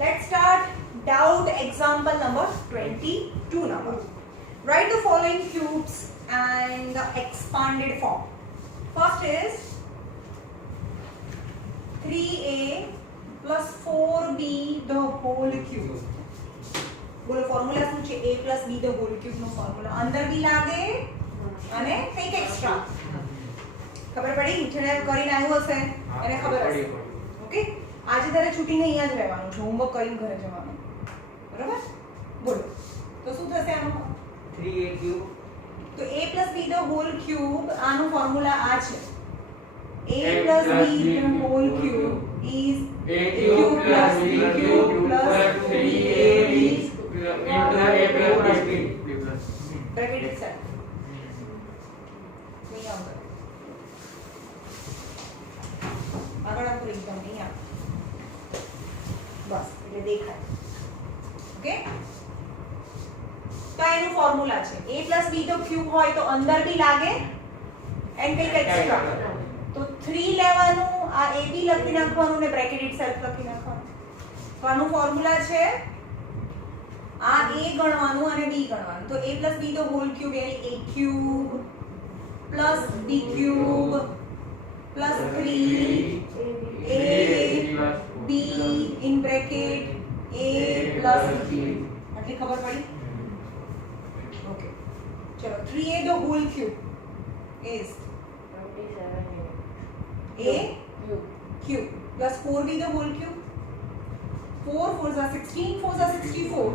Let's start doubt example number 22 number. Write the following cubes and the expanded form. First is 3a plus 4b the whole cube. બોલો formula શું છે? a plus b the whole cube નો formula અંદર બી લાગે અને કંઈક extra ખબર પડી? જેને કરીને આવ્યો હશે એને ખબર હશે. ઓકે, આજે તારે છૂટીને અહીંયા જ રહેવાનું છે, હોમવર્ક કરીને ઘરે જવાનું, બરાબર? બોલો તો શું થશે આનું? 3a cube. તો a plus b the whole cube આનું ફોર્મ્યુલા આ છે. a plus b the whole cube is a cube plus b cube plus 3ab into a plus b. Bracket itself. नहीं आऊंगा अगर आपको एकदम नहीं आता बस ये देखा है. ओके, तो એનું ફોર્મ્યુલા છે a plus b તો ક્યુબ હોય તો અંદર બી લાગે એન્ડ કંઈક એક્સ્ટ્રા. તો 3 લેવાનું, આ a b લખી નાખવાનું ને બ્રેકેટ ઇટસેલ્ફ લખી નાખવાનું. તો આનું ફોર્મ્યુલા છે આ a ગણવાનું અને b ગણવાનું. તો a plus b તો હોલ ક્યુબ એટલે a cube plus b cube plus 3 a b in bracket a plus b. આટલી ખબર પડી? ઓકે, ચલો 3a the whole cube is 27 a cube plus 4b the whole cube. 4 4s are 16, 4s are 64.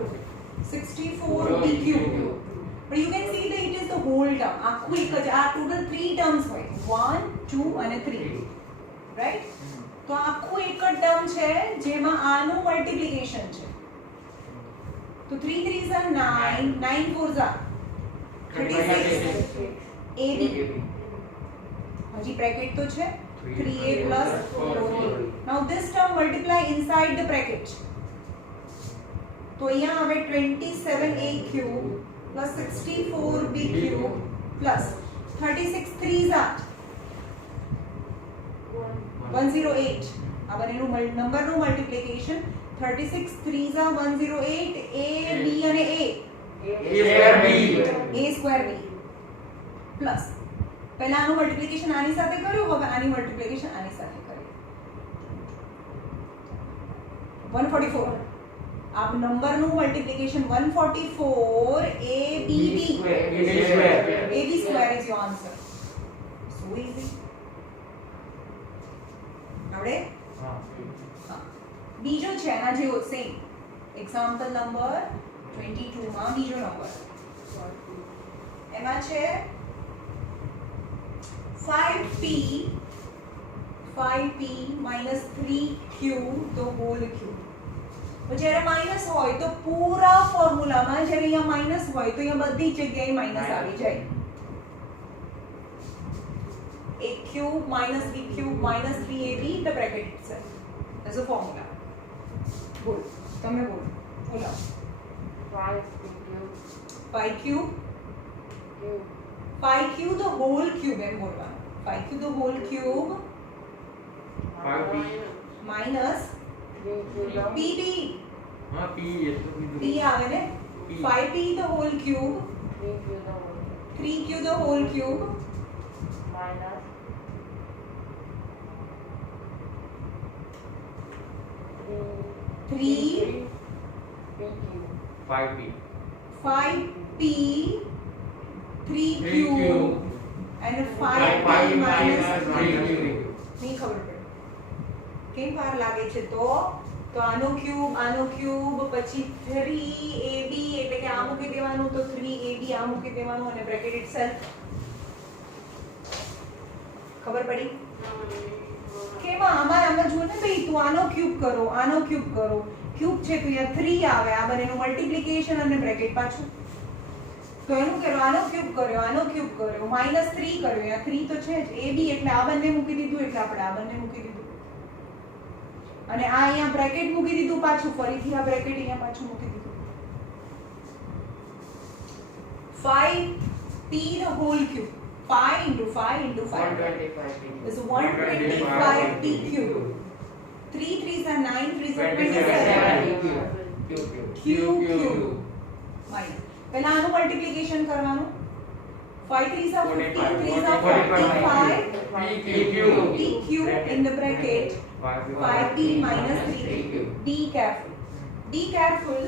64b cube. But you can see that it is the whole term. આખું એક જ, આ total 3 terms હોય, 1 2 અને 3, right? તો આખું એક જ ટર્મ છે જેમાં આનું મલ્ટીપ્લિકેશન છે. તો 3 3s are 9, 9 4s are 36 ab. હજી બ્રેકેટ તો છે 3a plus 4b. Now this term multiply inside the bracket. તો અહીંયા હવે 27a cube plus 64b cube plus 36 3s are 108. આ બંનેનું નંબરનું multiplication 36 3s are 108. a b અને a square b plus પહેલા આનું મલ્ટીપ્લિકેશન આની સાથે કર્યું, હવે આની મલ્ટીપ્લિકેશન આની સાથે કર્યું. 144. आप नंबर નું multiplication 144 ab square is your answer. So easy. આવડે? હા. બીજો છે આના જેવો સેમ એક્ઝામ્પલ નંબર 22 માં બીજો નંબર એમાં છે 5p minus 3q the whole cube. તો જ્યારે માઈનસ હોય તો પૂરા ફોર્મ્યુલામાં જ્યારે અહીંયા માઈનસ હોય તો અહીંયા બધી જગ્યાએ માઈનસ આવી જાય. a cube minus b cube minus 3ab the bracket itself as a formula. બોલ તમે બોલો. બોલો 5 cube 5q the whole cube એમ બોલવાનું. 5q the whole cube minus pb. હા p p આવે ને 5p the whole cube 3q the whole cube minus 3 5p 5p 3q and 5p minus 3q. નહીં ખબર પડે કેમ વાર લાગે છે? તો આનો ક્યુબ પછી 3ab એટલે કે આ મૂકી દેવાનું, તો 3ab આ મૂકી દેવાનું અને બ્રેકેટ ઇટસેલ્ફ. ખબર પડી? કેમાં આમાં જો ને ભાઈ, તું આનો ક્યુબ કરો. ક્યુબ છે તો અહીંયા 3 આવે, આ બંનેનું મલ્ટીપ્લિકેશન અને બ્રેકેટ પાછું. તો એનું કરો આનો ક્યુબ કર્યો -3 કર્યો, અહીંયા 3 તો છે જ. ab એટલે આ બંને મૂકી દીધું એટલે આપણે આ બંને મૂકી દીધું અને આ અહીંયા બ્રેકેટ મૂકી દીધું પાછું, ફરીથી આ બ્રેકેટ અહીંયા પાછું મૂકી દીધું. 5p the whole cube 5 into 5 into 5 125 is 125p cube 3 3s are 9, 3s are 27 27. Q minus. પહેલા આનું મલ્ટીપ્લિકેશન કરવાનું. 5 3s are 15, 3s are 45. PQ in the bracket 5P minus 3Q. Be careful. Be careful.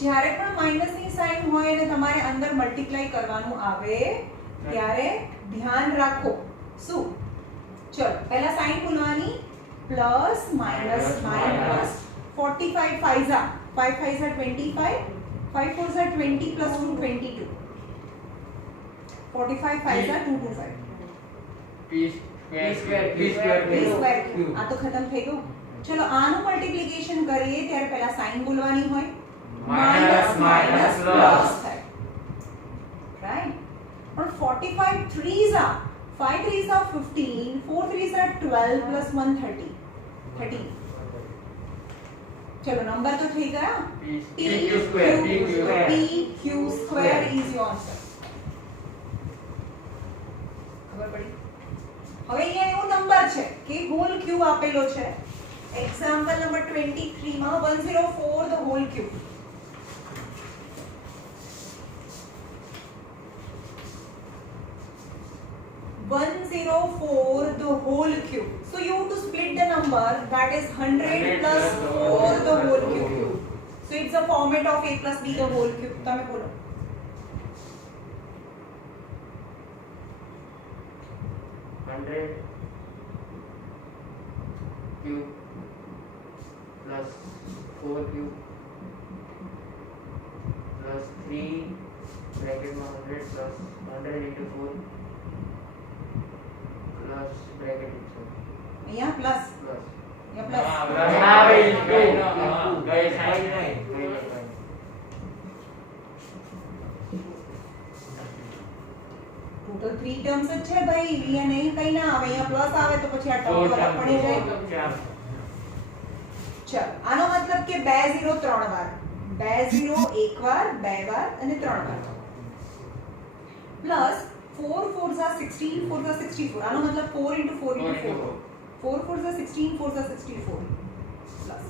જ્યારે પણ માઈનસની sign હોય અને તમારે અંદર multiply કરવાનું આવે ત્યારે ધ્યાન રાખો. શું? ચલો પહેલા સાઇન બોલવાની plus minus minus 45 5s are 5 5s are 25, 5 4s are 20 plus 2 22. 45 5s are 225. P square Q. આ તો ખતમ થઈ ગયું. ચલો આનું મલ્ટીપ્લિકેશન કરીએ ત્યારે પહેલા સાઇન બોલવાની હોય માઈનસ માઈનસ પ્લસ થાય. રાઈટ? પણ 45 3s are 5 3s are 15, 4 3s are 12 plus 1 13. चलो नंबर तो થઈ ગયા. PQ square is your answer. ખબર પડી? હવે અહીંયા એવો નંબર છે કે હોલ ક્યુબ આપેલો છે. એક્ઝામ્પલ નંબર 23 માં 104 the whole cube. the whole cube. So you have to split the number, that is 100 plus 4 the whole cube. So it's a format of a plus b the whole cube. તમે બોલો. cube plus 4 cube plus 3 bracket में 100 plus 100 into 4 plus bracket itself અહીંયા plus plus અહીંયા plus total 3 terms જ છે ભાઈ. અહીંયા નહીં કઈ ના આવે. અહીંયા પ્લસ આવે તો પછી આ ટર્મ અલગ પડી જાય. ચલ આનો મતલબ કે 2 0 3 વાર, 2 0 એક વાર, 2 વાર અને 3 વાર. Plus 4 4s are 16, 4s are 64. આનો મતલબ 4 into 4 into 4. 4 4s are 16, 4s are 64. Plus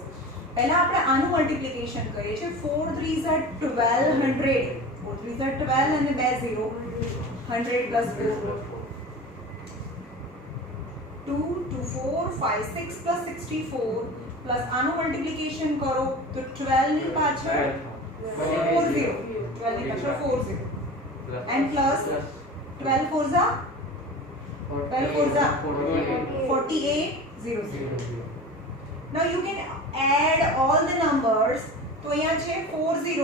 પહેલા આપણે આનું મલ્ટીપ્લિકેશન કરીએ છીએ. 4 3s are 1200. 4 3s are 12 અને 2 0 100 plus 4. 2 2 4 5 6 plus 64 plus આનું મલ્ટીપ્લિકેશન કરો તો 12 ની પાછળ 40, 12 ની પાછળ 40 and plus 12 4s are 48 0 0. Now you can add all the numbers. તો અહીંયા છે 40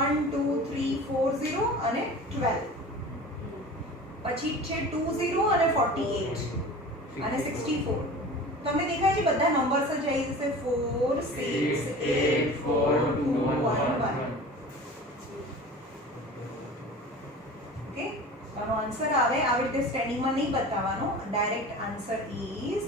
1 2 3 40 અને 12. પછી છે 20 અને 48 અને 64. તમને દેખાય છે બધા નંબર્સ જ આવી જશે 4 6 8 4 2 1 1. ઓકે, આનો આન્સર આવે આવી રીતે સ્ટેન્ડિંગ માં નહીં બતાવવાનો. Direct answer is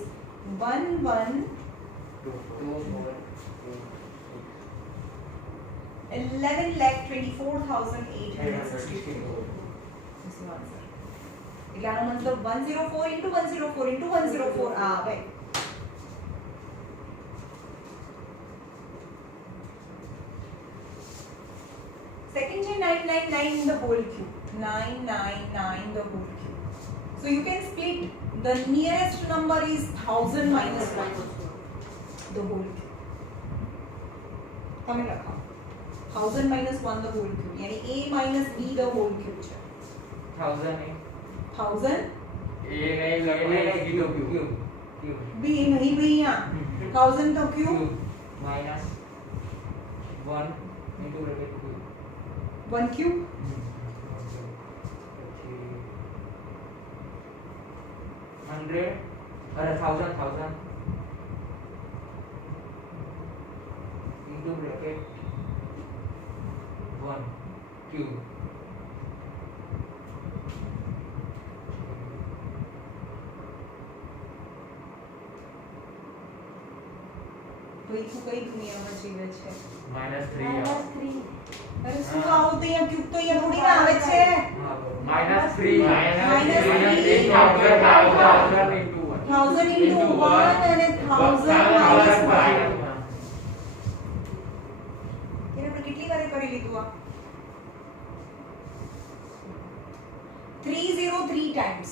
11,24,864. એટલે આનો મતલબ 104 into 104 into 104 આ આવે. Second છે 999 in the whole cube. 999 the whole cube. So you can split. The nearest number is 1000 minus 1 the whole cube. તમે લખો 1000 minus 1 the whole cube. यानी a minus b the whole cube છે. 1000 A नहीं b नहीं भैया. 1000 तो cube minus 1 into bracket cube 1 cube 100 अरे 1000 into bracket 1 cube ભાઈ તું કઈ દુનિયામાં જીવે છે? -3 અરે શું આવું તો અહીંયા ક્યુબ તો અહીંયા થોડી ના આવે છે. -3 -3 1000 into 1 1000 into 1 અને 1000 minus 1 એને આપણે કેટલી વાર કરી લીધું આ 303 times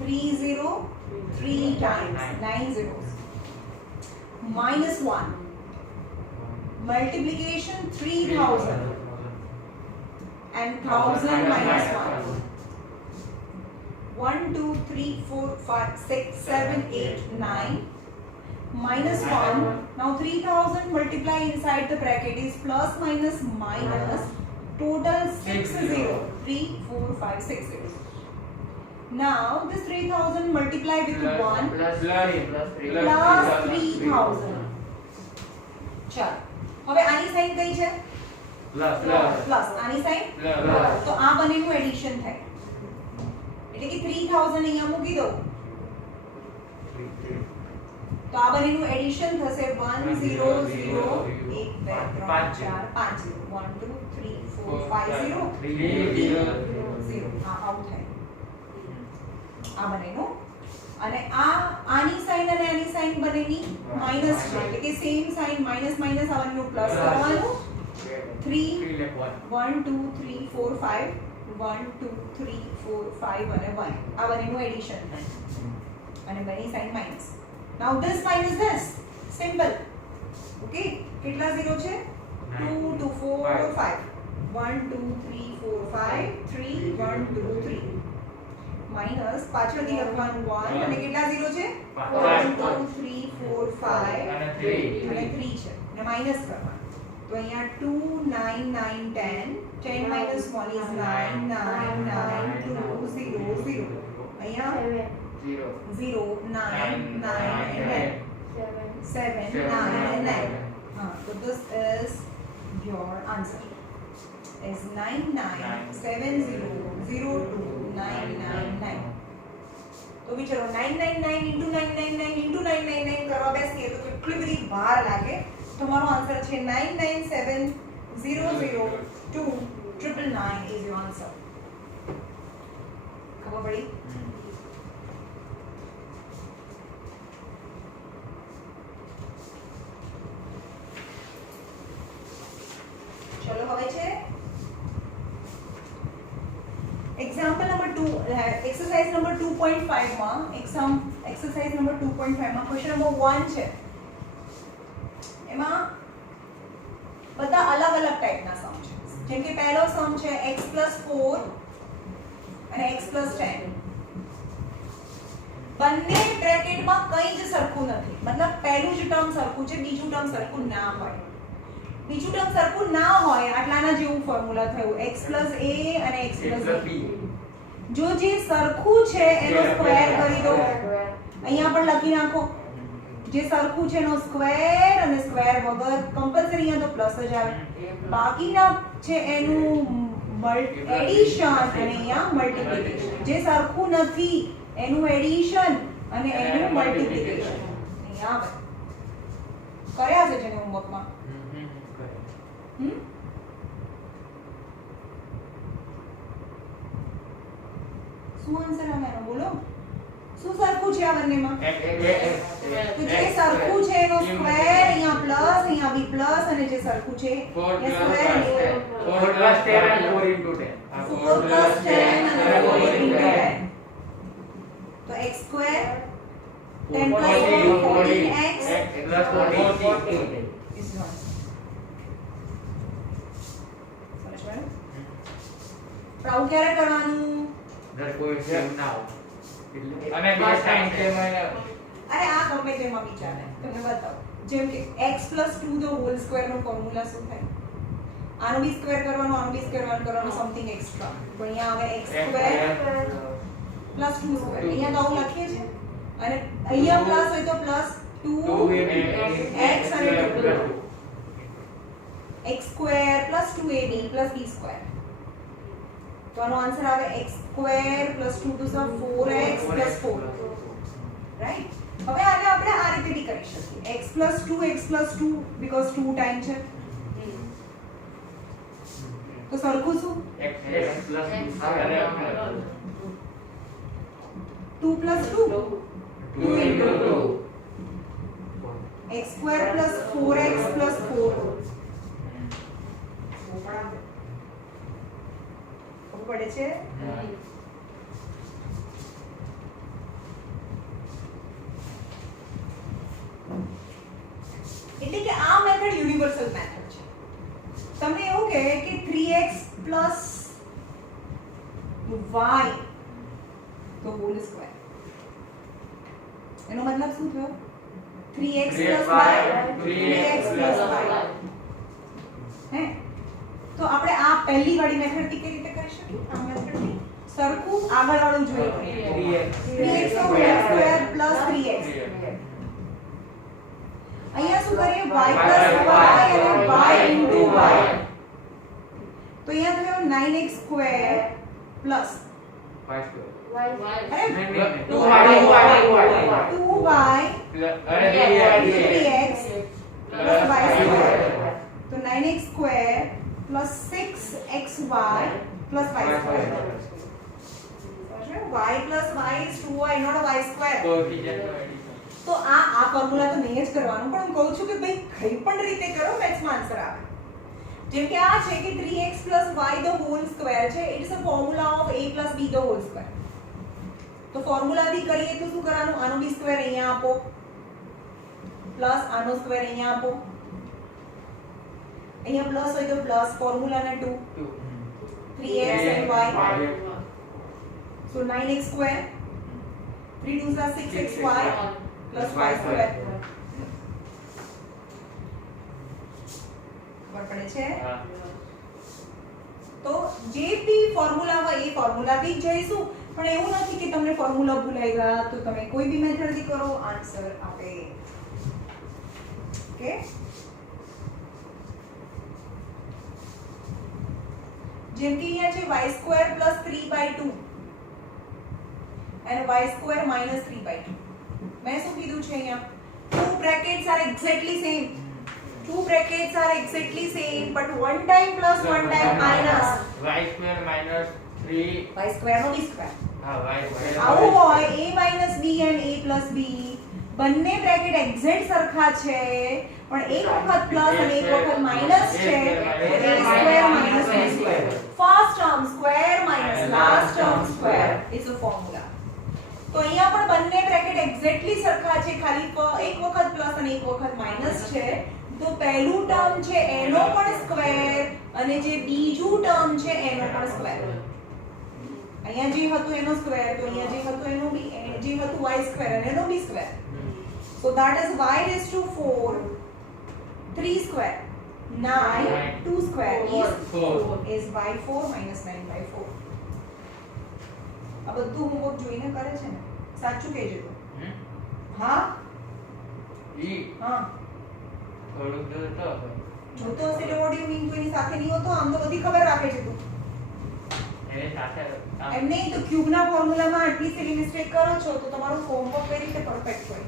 303 times 9 zeros minus 1 multiplication 3000 and 1000 minus 1 1 2 3 4 5 6 7 8 9 minus 1 now 3000 multiply inside the bracket is plus minus minus total 6 0 3 4 5 6 0 now this 3000 multiply with 1 plus 3000 ચાલો હવે આની સાઈન કઈ છે પ્લસ આની સાઈન તો આ બંનેનું એડિશન થાય એટલે કે 3000 અહીંયા મૂકી દો તો આ બંનેનું એડિશન થશે 1 0 0 1 2 3 4 5 0 1 2 3 4 5 0 3 0 આ આઉટ થાય આ બંનેનું અને આની સાઈન અને આની સાઈન બંનેની માઈનસ છે એટલે કે સેમ સાઈન માઈનસ માઈનસ આવવાનું પ્લસ કરવાનું 3 1 2 3 4 5 1 2 3 4 5 અને 1 આ બંનેનું એડિશન થાય અને બંને sign minus now this minus this simple okay કેટલા ઝીરો છે 2 2 4 5 1 2 3 4 5 3 1 2 3 માઈનસ પાછળથી લખવાનું 1 અને કેટલા ઝીરો છે 1 2 3 4 5 અને 3 અને 3 છે અને માઈનસ કરવાનું તો અહીંયા 2 9 9 10 10 minus 1 is 9 9 9 2 0 0 અહીંયા 0 9 9 and 7 9 and 9 so this is your answer is 9970029999 તો વિચારો 999 into 999 into 999 કરવા બેસીએ તો કેટલી બધી વાર લાગે તમારો આન્સર છે 9970029999 is your answer ખબર પડી ચલો હવે છે એક્ઝામ્પલ નંબર 2 એક્સરસાઇઝ નંબર 2.5 માં એક્સરસાઇઝ નંબર 2.5 માં ક્વેશ્ચન નંબર 1 છે એમાં બધા અલગ અલગ ટાઈપના સમ છે જેમ કે પહેલો સમ છે x + 4 અને x + 10 બંને બ્રેકેટમાં કંઈ જ સરખું નથી મતલબ પહેલું જ ટર્મ સરખું છે બીજું ટર્મ સરખું ના હોય બીજું ટર્મ સરખું ના હોય આટલાના જેવું ફોર્મ્યુલા થયું x + a અને x + b જો જે સરખું છે એનો સ્ક્વેર કરી દો અહીંયા પણ લખી નાખો જે સરખું છે એનો સ્ક્વેર અને સ્ક્વેર વગર કમ્પલસરી અહીંયા તો પ્લસ જ આવે બાકીના છે એનું એડિશન અને અહીંયા મલ્ટીપ્લિકેશન જે સરખું નથી એનું એડિશન અને એનું મલ્ટીપ્લિકેશન અહીંયા આવે કર્યા છે જેને હોમવર્કમાં શું આન્સર આવે એનો બોલો શું સરખું છે આ બંનેમાં તો જે સરખું છે એનો સ્ક્વેર અહીંયા પ્લસ અહીંયા બી પ્લસ અને જે સરખું છે એ સ્ક્વેર 4 + 10 and 4 into 10 4 + 10 અને 4 into 10 તો x square 10 + 4 14x plus 14 is your answer સમજવાનું પ્રાઉડ ક્યારે કરવાનું દર કોઈ સેમ ના હોય અને બે સાઈન છે મને અરે આ ગમે તેમાં વિચારે તમને બતાવો જેમ કે x + 2 ધ હોલ સ્ક્વેર નો ફોર્મ્યુલા શું થાય આનો બી સ્ક્વેર કરવાનો આનો બી સ્ક્વેર કરવાનો સમથિંગ એક્સ્ટ્રા તો અહીંયા આવે x સ્ક્વેર + 2 સ્ક્વેર અહીંયા તો આવું લખીએ છે અને અહીંયા પ્લસ હોય તો +2x અને 2 x square + 2ab + b square તો આનો આન્સર આવે x square + 2 to 4x + 4 right હવે આને આપણે આ રીતે બી કરી શકીએ x + 2 બીકોઝ 2 ટાઈમ છે તો સરખું શું x + 2 આવે 2 plus 2 2 into 2 x square plus 4x plus 4 ખબર પડે છે એટલે કે આ મેથડ યુનિવર્સલ મેથડ છે તમને એવું કહે કે 3x plus y તો હોલ સ્ક્વેર એનો મતલબ શું થયો 3x plus y 3x plus y હે તો આપણે આ પહેલી વાળી મેથડ થી કેવી રીતે કરી શકીએ આ મેથડ થી સરખું આગળ વાળું જોઈએ 3x તો હોલ સ્ક્વેર plus 3x અહીંયા શું કરીએ y plus y અને y into y તો અહીંયા થયો 9x square plus y square Y. અરે 2y અરે 3x plus y square તો 9x square plus 6xy plus y square y plus y is 2y not a y square તો આ formula તો નહીં જ કરવાનું પણ હું કહું છું કે ભાઈ કઈ પણ રીતે કરો મેથ્સમાં આન્સર આવે જેમ કે આ છે કે 3x y the whole square છે it is a formula of a b the whole square તો ફોર્મ્યુલાથી કરીએ તો શું કરવાનું આનો b સ્ક્વેર અહીંયા આપો પ્લસ આનો સ્ક્વેર અહીંયા આપો અહીંયા પ્લસ હોય તો plus ફોર્મ્યુલાના 2 3x and y so 9x square 3 2s are 6xy plus y square ખબર પડે છે તો જે બી ફોર્મ્યુલા હોય એ ફોર્મ્યુલાથી જ જઈશું પણ એવું નથી કે તમને ફોર્મ્યુલા ભૂલાઈ ગયા તો તમે કોઈ બી મેથડથી કરો આન્સર આપે ઓકે જેમ કે અહીંયા છે y² + 3/2 and y² - 3/2 મેં શું કીધું છે અહીંયા two brackets are exactly same but one time plus one time minus y square minus 3 y square no b square y square આવું હોય a minus b and a plus b બંને bracket exact સરખા છે પણ એક વખત plus અને એક વખત માઈનસ છે તો a square minus b square first term square minus last term square is a formula તો અહીંયા પણ બંને બ્રેકેટ એક્ઝેક્ટલી સરખા છે ખાલી એક વખત પ્લસ અને એક વખત માઈનસ છે તો પહેલું ટર્મ છે એનો પણ સ્ક્વેર અને જે બીજું ટર્મ છે એનો પણ સ્ક્વેર અહીંયા જે હતું એનો સ્ક્વેર તો અહીંયા જે હતું એનો બી જે હતું y સ્ક્વેર અને એનો બી square so that is y raised to 4 3 square 9 2 square is y4 minus 9/4 આ બધું હોમવર્ક જોઈને કરે છે ને સાચું કહેજો તો હા હા થોડું તો જોતો હશે એટલે what do you mean તો એની સાથે નહીં હોતો આમ તો બધી ખબર રાખે છે તું એને સાથે એમ નહીં તો ક્યુબના ફોર્મ્યુલામાં આટલી સિલી મિસ્ટેક કરો છો તો તમારું હોમવર્ક કઈ રીતે પરફેક્ટ હોય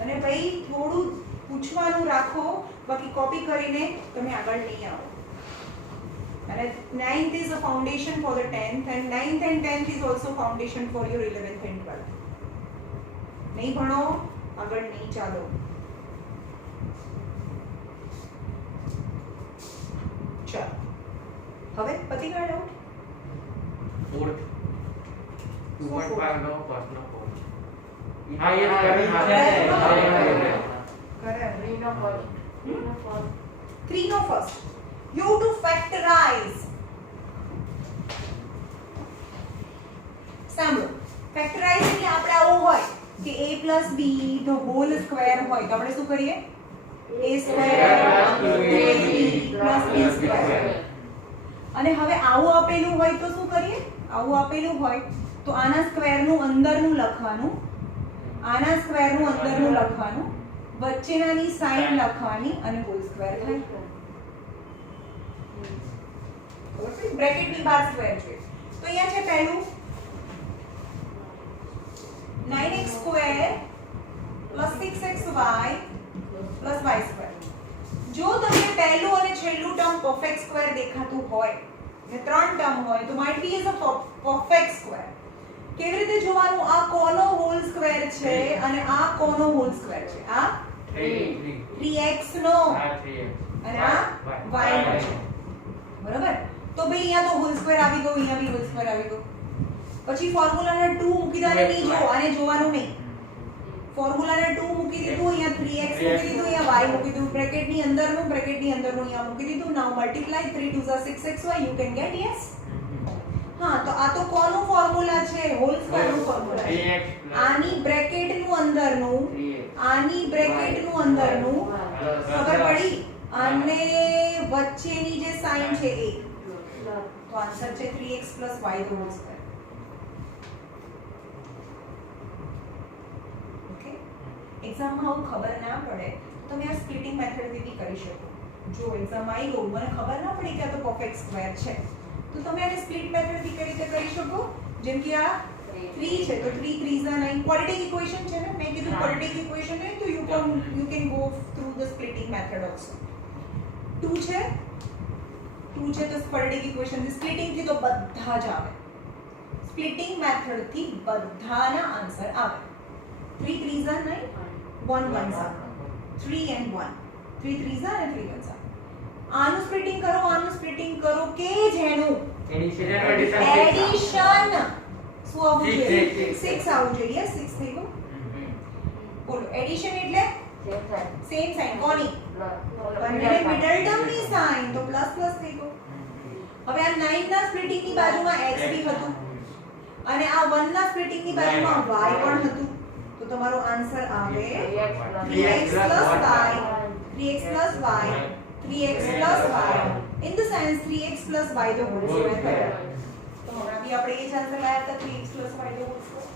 અને ભાઈ થોડું પૂછવાનું રાખો બાકી કોપી કરીને તમે આગળ નહીં આવો અને 9th is a foundation for the 10th and 9th and 10th is also foundation for your 11th and 12th નહીં ભણો આગળ નહીં ચાલો ચાલો હવે પતિ ગયો ડાઉટ 4th 2.5 નો પ્રશ્ન 4 હા એ કરે 3 no first. 3 no first you have to factorize સાંભળો ફેક્ટરાઇઝ એટલે આપણે આવું હોય કે a b the whole square હોય તો આપણે શું કરીએ a square plus b square અને હવે આવું આપેલું હોય તો શું કરીએ આવું આપેલું હોય તો આના સ્ક્વેર નું અંદરનું લખવાનું આના સ્ક્વેર નું અંદરનું લખવાનું વચ્ચેનાની સાઈન લખવાની અને હોલ સ્ક્વેર થાય બ્રેકેટ ની બહાર સ્ક્વેર છે તો અહીંયા છે પહેલું 9x square plus 6xy plus y square જો તમને પહેલું અને છેલ્લું ટર્મ પરફેક્ટ સ્ક્વેર દેખાતું હોય ને ત્રણ ટર્મ હોય તો might be is a perfect square કેવી રીતે જોવાનું? આ કોનો હોલ સ્ક્વેર છે અને આ કોનો હોલ સ્ક્વેર છે? આ 3x નો અને આ y નો છે, બરાબર? તો ભાઈ અહીંયા તો હોલ સ્ક્વેર આવી ગયો, અહીંયા બી હોલ સ્ક્વેર આવી ગયો. પછી ફોર્મ્યુલાના 2 મૂકી દો, આને નહીં જો, આને જોવાનું નહીં. ફોર્મ્યુલાના 2 મૂકી દીધું, અહીંયા 3x મૂકી દીધું, અહીંયા y મૂકી દીધું, બ્રેકેટની અંદરનું અહીંયા મૂકી દીધું. Now multiply 3 2 6xy, you can get yes. હા, તો આ તો કોનું ફોર્મ્યુલા છે? હોલ સ્ક્વેરનું ફોર્મ્યુલા છે. આની બ્રેકેટનું અંદરનું, આની બ્રેકેટનું અંદરનું, ખબર પડી? અને વચ્ચેની જે સાઈન છે એ, તો આન્સર છે 3x y the whole square. Okay, એક્ઝામમાં આવું ખબર ના પડે તમે આ સ્પ્લિટિંગ મેથડથી બી કરી શકો. જો એક્ઝામ આવી ગયું, મને ખબર ના પડી કે આ તો પરફેક્ટ સ્ક્વેર છે, તો તમે આને સ્પ્લિટ મેથડથી કઈ રીતે કરી શકો? જેમ કે આ 3 છે તો 3 3 is 9, ક્વોડ્રેટિક ઇક્વેશન છે ને. મેં કીધું ક્વોડ્રેટિક ઇક્વેશન है तो you can go through the splitting method also. 2 છે તો ક્વોડ્રેટિક ઇક્વેશન થી સ્પ્લિટિંગ થી તો બધા જ આવે. સ્પ્લિટિંગ મેથડ થી બધાના આન્સર આવે. 3 3 is 9, 1 1 is 3 and 1, 3 3 is and 3 1 is. આનું સ્પ્લિટિંગ કરો કે જેનું એડિશન શું આવવું જોઈએ? 6 આવવું જોઈએ. 6 થઈ ગયું. બોલો, એડિશન એટલે સેમ સાઇન કોની? બંનેની મિડલ ટર્મની સાઇન, તો પ્લસ પ્લસ થઈ ગયું. હવે આ 9 ના સ્પ્લિટિંગની બાજુમાં x બી હતું અને આ 1 ના સ્પ્લિટિંગની બાજુમાં y પણ હતું, તો તમારો આન્સર આવે 3x plus y in the sense 3x plus y the whole square. તો હમણાં બી આપણે એ જ આન્સર લાવ્યા હતા, 3x plus y the whole square.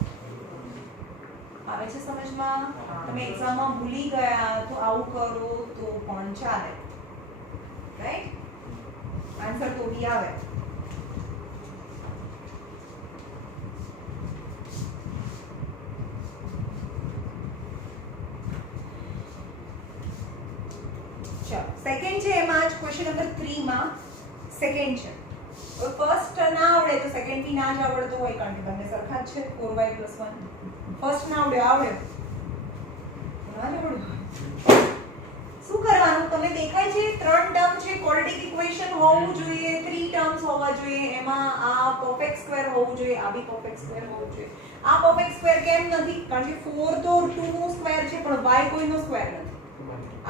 આવે છે સમજમાં? તમે એક્ઝામમાં ભૂલી ગયા તો આવું કરો તો પણ ચાલે, રાઈટ? આન્સર તો બી આવે. સેકન્ડ છે એમાં જ ક્વેશ્ચન નંબર 3 માં સેકન્ડ છે. ફર્સ્ટ ના આવડે તો સેકન્ડ બી ના જ આવડતો હોય, કારણ કે બંને સરખા જ છે. 4y + 1. ફર્સ્ટ ના આવડે ના આવડે શું કરવાનું? તમે દેખાય છે 3 ટર્મ છે, ક્વોડ્રેટિક ઇક્વેશન હોવું જોઈએ, 3 ટર્મ્સ હોવા જોઈએ, એમાં આ પરફેક્ટ સ્ક્વેર હોવું જોઈએ, આ બી પરફેક્ટ સ્ક્વેર હોવું જોઈએ. આ પરફેક્ટ સ્ક્વેર કેમ નથી? કારણ કે 4 તો 2 નો સ્ક્વેર છે પણ y કોઈનો સ્ક્વેર નથી.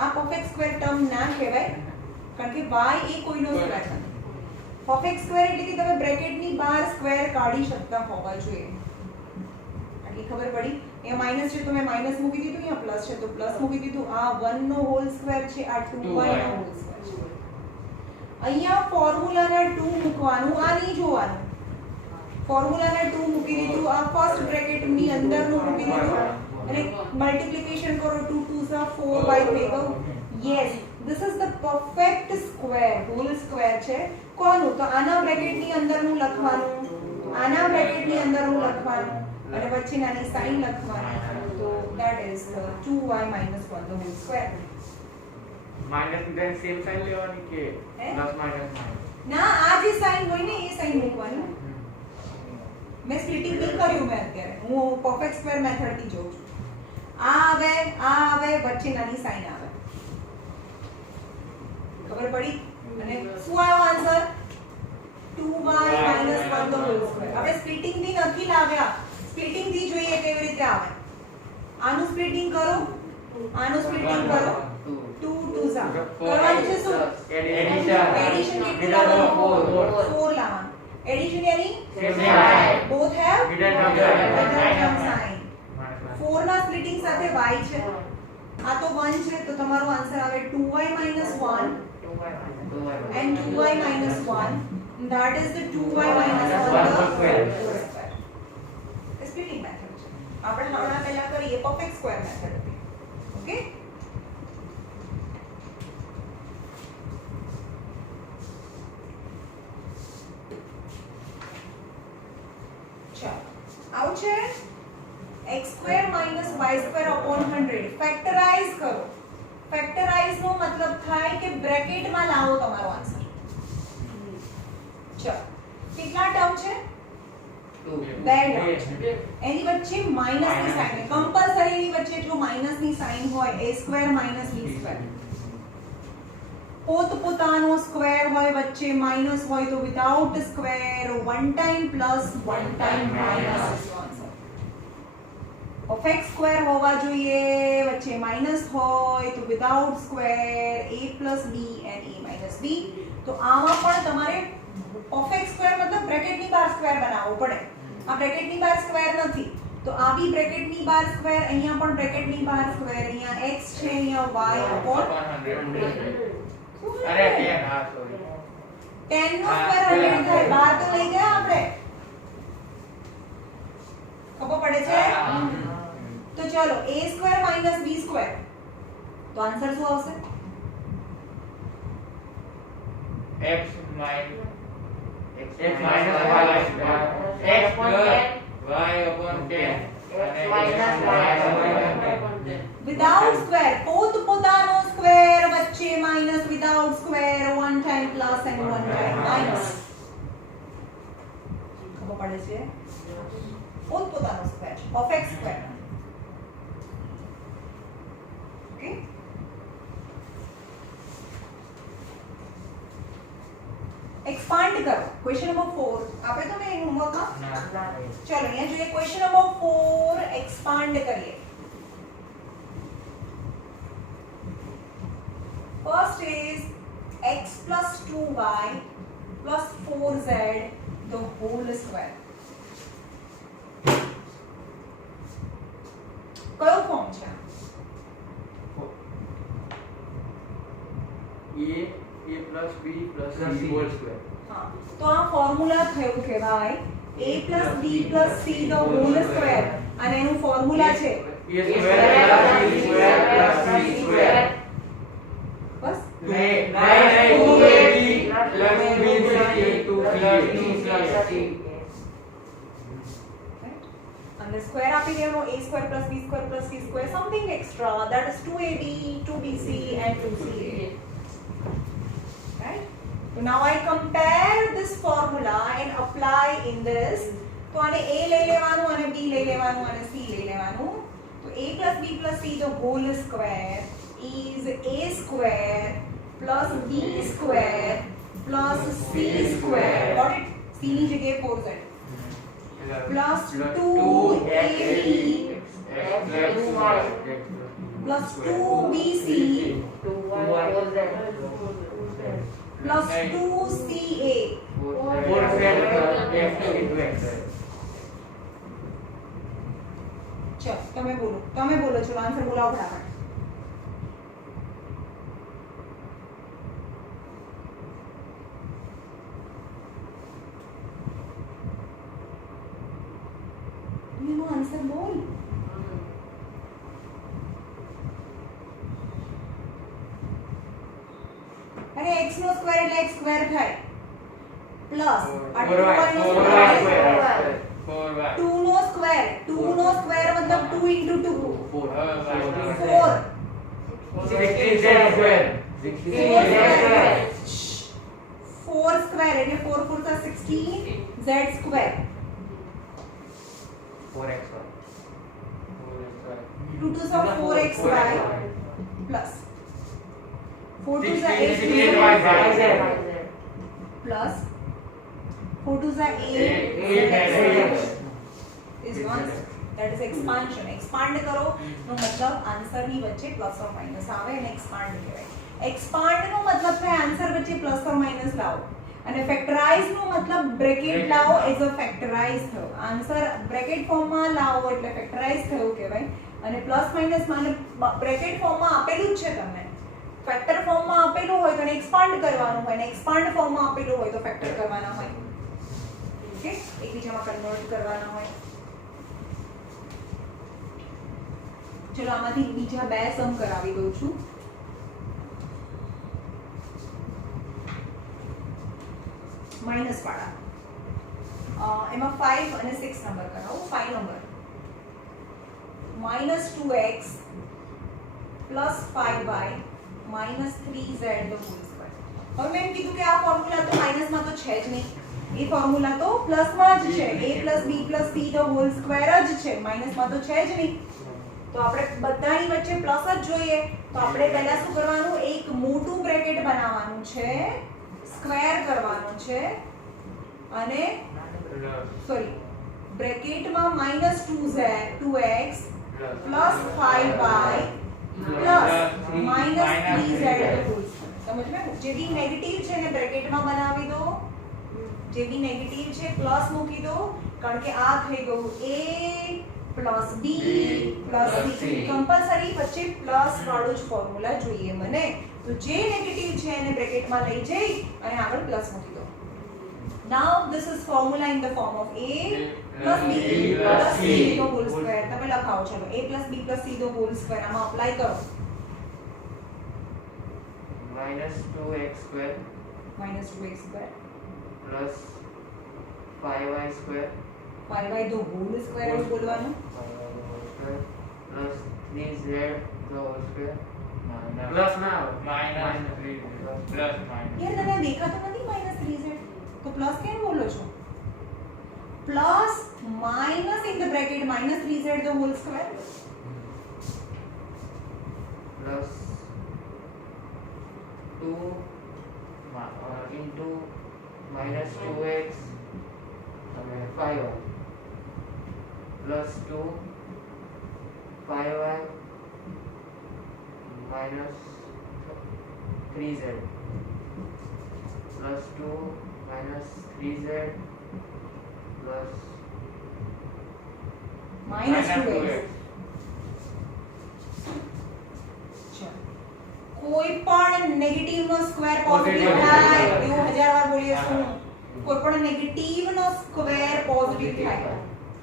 આ પરફેક્ટ સ્ક્વેર ટર્મ ના કહેવાય, કારણ કે y એ કોઈનો સ્ક્વેર નથી. પરફેક્ટ સ્ક્વેર એટલે કે તમે બ્રેકેટની બહાર સ્ક્વેર કાઢી શકતા હોવા જોઈએ. આટલી ખબર પડી? અહીંયા માઈનસ છે તો મેં માઈનસ મૂકી દીધું, અહીંયા પ્લસ છે તો પ્લસ મૂકી દીધું. આ 1 નો હોલ સ્ક્વેર છે, આ 2y નો હોલ સ્ક્વેર છે. અહીંયા ફોર્મ્યુલાના 2 મૂકવાનું, આ નહીં જોવાનું. ફોર્મ્યુલાના 2 મૂકી દીધું, આ ફર્સ્ટ બ્રેકેટની અંદરનું મૂકી દીધું અને મલ્ટીપ્લિકેશન કરો. 2 2 is 4y થઈ ગયું. Yes, this is the perfect square, whole square છે. કોનું? તો આના બ્રેકેટની અંદરનું લખવાનું, આના બ્રેકેટની અંદરનું લખવાનું અને વચ્ચે નાની સાઈન લખવાની. તો that is 2y - 1 the whole square. Minus ની સેમ સાઈન લેવાની કે પ્લસ માઈનસ? ના, આ જે સાઈન હોય ને એ સાઈન મૂકવાની. મેં સ્પ્લિટિંગ નહીં કર્યું મેં અત્યારે, હું પરફેક્ટ સ્ક્વેર મેથડ થી જોઉં છું. આ આવે વચ્ચે નાની સાઈન આવે. ખબર પડી? અને શું આવ્યો answer? 2y - 1 the whole square. આપણે સ્પ્લિટિંગ થી નથી લાવ્યા, સ્પ્લિટિંગ થી જોઈએ કેવી રીતે આવે. આનું સ્પ્લિટિંગ કરો, આનું સ્પ્લિટિંગ કરો. 2 2 ઝા કરવાનું છે શું? એડિશન કેટલું લાવવાનું? 4 લાવવાનું. એડિશન યાની both have hidden sign. 4 ના સ્પ્લિટિંગ સાથે y છે, આ તો 1 છે, તો તમારો આન્સર આવે 2y - 1 and 2y - 1. That is the 2y - 1 the whole square. Splitting method છે. આપણે હમણાં પહેલા કરીએ પરફેક્ટ સ્ક્વેર મેથડ હતી. ઓકે, ચાલો આવું છે x² - y² upon 100. ફેક્ટરાઇઝ કરો. ફેક્ટરાઇઝ નો મતલબ થાય કે બ્રેકેટમાં લાવો તમારો આન્સર. ચાલો કેટલા ટર્મ છે? બે એની વચ્ચે માઈનસ ની સાઈન કમ્પલસરી એની વચ્ચે જો માઈનસ ની સાઈન હોય a square minus b square પોતપોતાનો સ્ક્વેર હોય વચ્ચે માઈનસ હોય તો without square one time plus one time minus of x square હોવા જોઈએ વચ્ચે માઈનસ હોય તો without square a plus b and a minus b તો આમાં પણ તમારે ઓફ x સ્ક્વેર મતલબ બ્રેકેટની બહાર સ્ક્વેર બનાવવો પડે આ બ્રેકેટની બહાર સ્ક્વેર નથી તો આ બી બ્રેકેટની બહાર સ્ક્વેર અહીંયા પણ બ્રેકેટની બહાર સ્ક્વેર અહીંયા x છે અહીંયા y અપોન અરે 10 હા સોરી 10 નો સ્ક્વેર 100 થાય બહાર તો લઈ ગયા આપણે ખબર પડે છે તો ચલો a square minus b square તો આન્સર શું આવશે x minus y upon 10 without square પોતપોતાનો સ્ક્વેર વચ્ચે minus without square one time plus and one time minus ખબર પડે છે પોતપોતાનો square of x square okay expand करो क्वेश्चन नंबर 4 आपने तो मैं होमवर्क का चलो यहाँ जो ये क्वेश्चन नंबर 4 एक्सपांड करिए first is x plus 2y plus 4z the whole square कयो फॉर्म છે a plus b plus c whole square हाँ तो આ ફોર્મ્યુલા થયું કહેવાય a plus b plus c the whole square અને એનું ફોર્મ્યુલા છે a square plus b square plus c square બસ नहीं 2ab plus b and the square આપી દેવાનો a square plus b square plus c square something extra that is 2ab 2bc and 2ca right so now I compare this formula and apply in this તો આને a લઈ લેવાનું અને b લઈ લેવાનું અને c લઈ લેવાનું તો a plus b plus c the whole square is a square plus b square plus c square got it c ની જગ્યાએ 4z plus 2ab plus 2bc plus 2ca चलो તમે બોલો ચલો આન્સર બોલાવો ફટાફટ એનો આન્સર બોલ અરે x નો સ્ક્વેર એટલે x સ્ક્વેર થાય પ્લસ 2 નો સ્ક્વેર મતલબ 2 into 2 4 4 સ્ક્વેર એટલે 4 4 16 z square 2 2 4xy plus 4 2 plus 4 2 is one that is expansion expand करो નો મતલબ આન્સર ની વચ્ચે પ્લસ ઓર માઈનસ આવે અને એક્સપાન્ડ કહેવાય એક્સપાન્ડ નો મતલબ થાય આન્સર વચ્ચે પ્લસ ઓર માઈનસ લાવો અને ફેક્ટરાઇઝ નો મતલબ બ્રેકેટ લાવો એઝ અ ફેક્ટરાઇઝ થયો આન્સર બ્રેકેટ ફોર્મ માં લાવો એટલે ફેક્ટરાઇઝ થયો કહેવાય અને પ્લસ માઈનસ માં બ્રેકેટ ફોર્મ માં આપેલું જ છે તમને ફેક્ટર ફોર્મ માં આપેલું હોય તો એક્સપાન્ડ કરવાનું હોય અને એક્સપાન્ડ ફોર્મ માં આપેલું હોય તો ફેક્ટર કરવાના હોય ઓકે એકબીજામાં કન્વર્ટ કરવાના હોય ચલો આમાંથી બીજા બે સમ કરાવી દઉં છું માઈનસ વાળા એમાં 5 અને 6 નંબર કરાવો 5 number -2x plus 5y minus 3z the whole square હવે મેં કીધું કે આ ફોર્મ્યુલા તો માઈનસ માં તો છે જ નહીં એ ફોર્મ્યુલા તો પ્લસમાં જ છે a + b + c the whole square જ છે, માઇનસમાં તો છે જ નહીં. તો આપણે બધાની વચ્ચે પ્લસ જ જોઈએ. તો આપણે પહેલા શું કરવાનું, એક મોટું બ્રેકેટ બનાવવાનું છે, સ્ક્વેર કરવાનું છે અને sorry બ્રેકેટમાં -2x + 5y + -3z whole square. સમજ में જે બી નેગેટિવ છે ને બ્રેકેટમાં બનાવી દો, જે બી નેગેટિવ છે પ્લસ મૂકી દો, કારણ કે આ થઈ ગયું a + b + c. કમ્પલસરી વચ્ચે પ્લસ વાળો જ ફોર્મ્યુલા જોઈએ મને. તો જે નેગેટિવ છે એને બ્રેકેટમાં લઈ જઈ અને આગળ પ્લસ મૂકી દો. Now this is formula in the form of a + b + c the whole square. તમે લખાવો ચલો a + b + c the whole square. આમાં અપ્લાય કરો. -2x² -2x square plus 5y² 5y the whole square એવું બોલવાનું. plus 3z the whole square plus ના આવે plus યાર તમને દેખાતું નથી -3z? તો પ્લસ કેમ બોલો છો? Plus minus in the bracket -3z the whole square plus 2 into -2x 5y plus 2 5y minus 3z plus 2 minus 3z plus -2x. કોઈ પણ નેગેટિવ નો સ્ક્વેર પોઝિટિવ થાય, એવું 1000 વાર બોલીએ છું. કોઈ પણ નેગેટિવ નો સ્ક્વેર પોઝિટિવ થાય.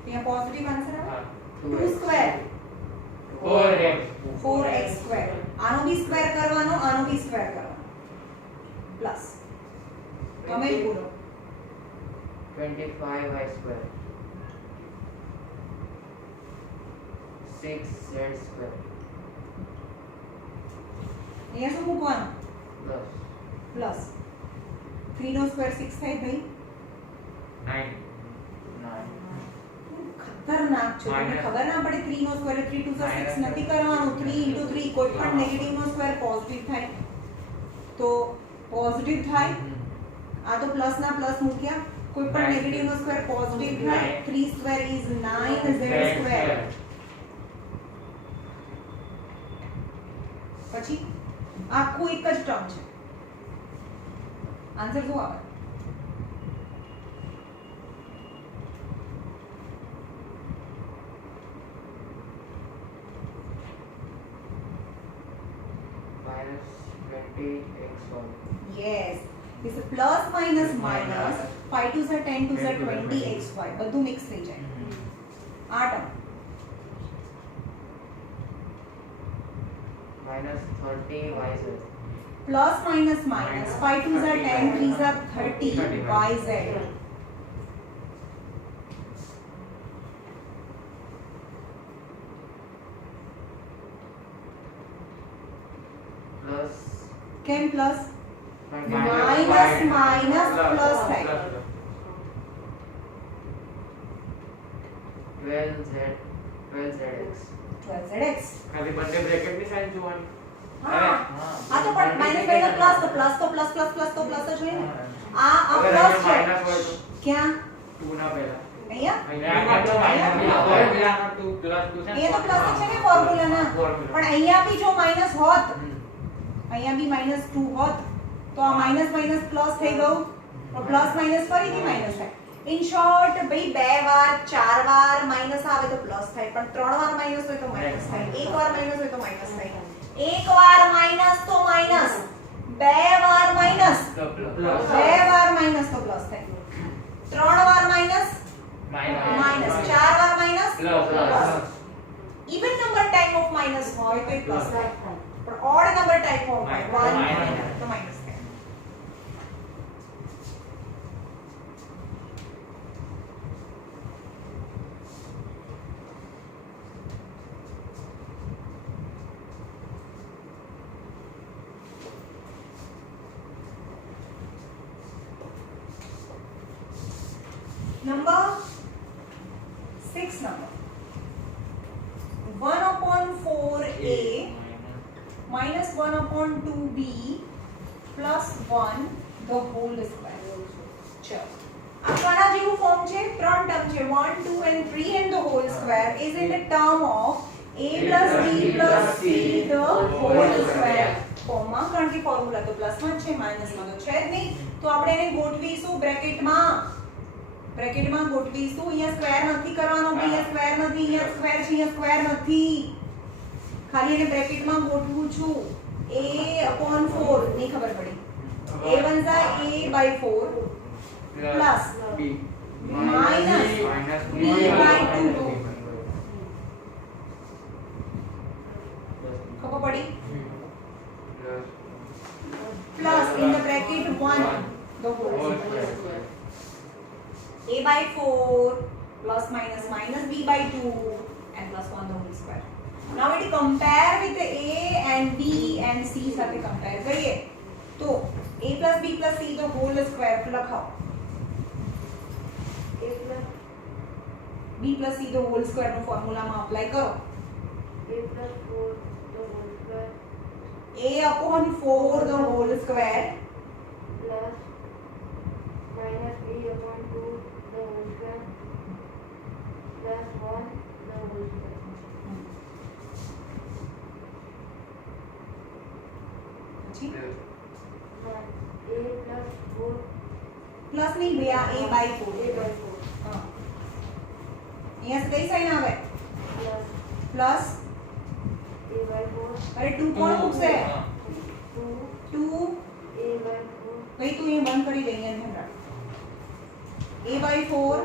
અહીંયા પોઝિટિવ આન્સર આવે 2 સ્ક્વેર 4x સ્ક્વેર. આનો બી સ્ક્વેર કરવાનો, આનો બી સ્ક્વેર કરવાનો પ્લસ તમે જ બોલો 25y square 6z square અહીંયા શું મૂકવાનું? plus પ્લસ 3 નો સ્ક્વેર 6 થાય ભાઈ. 9 ખતરનાક છો. તમને ખબર ના પડે 3 નો સ્ક્વેર 3 2 6 નથી કરવાનું. 3 * 3 કોઈ પણ નેગેટિવ નો સ્ક્વેર પોઝિટિવ થાય તો પોઝિટિવ થાય. આ તો પ્લસ ના પ્લસ મૂક્યા. કોઈ પણ નેગેટિવ નો સ્ક્વેર પોઝિટિવ થાય. 3 સ્ક્વેર ઇઝ 9z સ્ક્વેર. પછી આખું એક જ ટર્મ છે. આન્સર શું આવે? -20xy Yes. This is plus minus minus 5 2 10 2 20 xy બધું મિક્સ થઈ જાય. આ term -30yz plus minus minus 5 2 10 3 30 yz plus કેમ પ્લસ? minus માઇનસ પ્લસ થાય. 12zx 12zx. ખાલી બંને બ્રેકેટ ની સાઈન જોવાની. હા આ તો પણ માઇનસ પહેલા પ્લસ તો પ્લસ તો પ્લસ પ્લસ પ્લસ તો પ્લસ જ હોય ને. આ અગર પ્લસ અહીંયા છે. માઈનસ હોય તો ક્યાં? 2 ના પહેલા અહીંયા અહીંયા તો માઈનસ હોય પેલા 2 પ્લસ 2 છે. એ તો પ્લસ જ છે ને ફોર્મ્યુલા ના. Formula. પણ અહીંયા બી જો માઇનસ હોત, અહીંયા બી -2 હોત તો આ માઇનસ માઇનસ પ્લસ થઈ ગયું. તો પ્લસ માઇનસ ફરીથી માઇનસ થાય. ઇન શોર્ટ ભાઈ 2 વાર 4 વાર માઇનસ આવે તો પ્લસ થાય, પણ 3 વાર માઇનસ હોય તો માઇનસ થાય, 1 વાર માઇનસ હોય તો માઇનસ થાય. 1 વાર માઇનસ તો માઇનસ, 2 વાર માઇનસ, તો પ્લસ 2 વાર માઇનસ તો પ્લસ થાય, 3 વાર માઇનસ માઇનસ, 4 વાર minus plus. Even number type of minus હોય તો એ પ્લસ થાય, પણ ઓડ નંબર ટાઈપ ઓફ હોય 1 તો માઇનસ થાય. Fix number 1/4a minus 1/2b plus 1 the whole square. ચલો આના જેવું ફોર્મ છે, ત્રણ ટર્મ છે 1 2 and 3 and the whole square is in the term of a plus b plus c the whole square ફોર્મમાં, કારણ કે ફોર્મ્યુલા તો પ્લસમાં જ છે, માઇનસમાં તો છે જ નહીં. તો આપણે એને ગોઠવીશું બ્રેકેટમાં ગોઠવીશું. અહીંયા સ્ક્વેર નથી કરવાનો, અહીંયા સ્ક્વેર નથી, અહીંયા સ્ક્વેર છે, અહીંયા સ્ક્વેર નથી, ખાલી એને બ્રેકેટમાં ગોઠવું છું. a/4 ની ખબર પડી, a1 Jha a/4 plus b minus b/2 ખબર પડી, plus in the bracket 1 the whole square. a/4 plus minus minus b/2 and plus 1 the whole square. Now it compare with the a and b and c સાથે compare કરીએ તો a plus b plus c the whole square લખાઓ, A plus b plus c the whole square નો ફોર્મ્યુલામાં apply કરો. A plus 4 the whole square a/4 the whole square plus minus b/2 the whole square plus 1 the whole square. પછી A plus 4 plus ની બે આ a/4 A/4 હા, અહીંયા કઈ સાઈન આવે plus પ્લસ, A/4 અરે 2 કોણ મૂકશે 2 2 A/4 ભાઈ તું એ બંધ કરી દે, અહીંયા ધ્યાન રાખ. a/4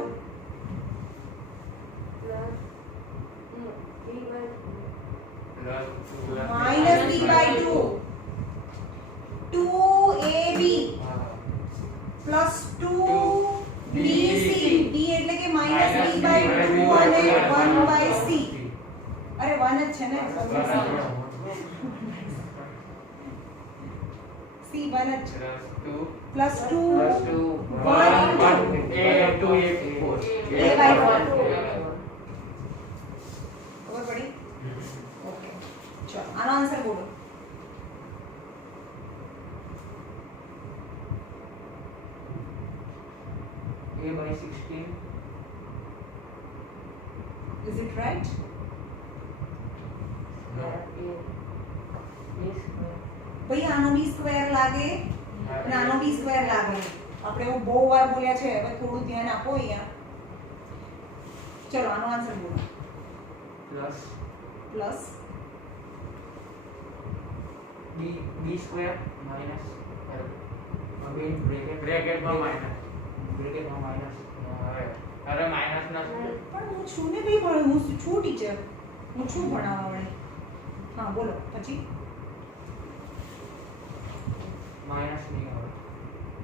plus B/4 minus b/2 2ab plus 2bc b એટલે કે minus b/2 અને 1/c. અરે 1 જ છે ને, c 1 જ છે, plus 2 1 a/4 ખબર પડી? ઓકે ચલો આનો આન્સર બોલો. a/16 Is it right? no ભાઈ આનો બી સ્ક્વેર લાગે અને આનો બી સ્ક્વેર લાગે. આપણે એવું બહુ વાર બોલ્યા છે, હવે થોડું ધ્યાન આપો અહીંયા. ચલો આનો આન્સર બોલો. plus plus b square minus again bracket માં minus અરે માઈનસ ના પણ હું છું ને ભાઈ, પણ હું છું ટીચર, હું છું ભણાવવા વાળી. હા બોલો પછી. માઈનસ નહીં આવે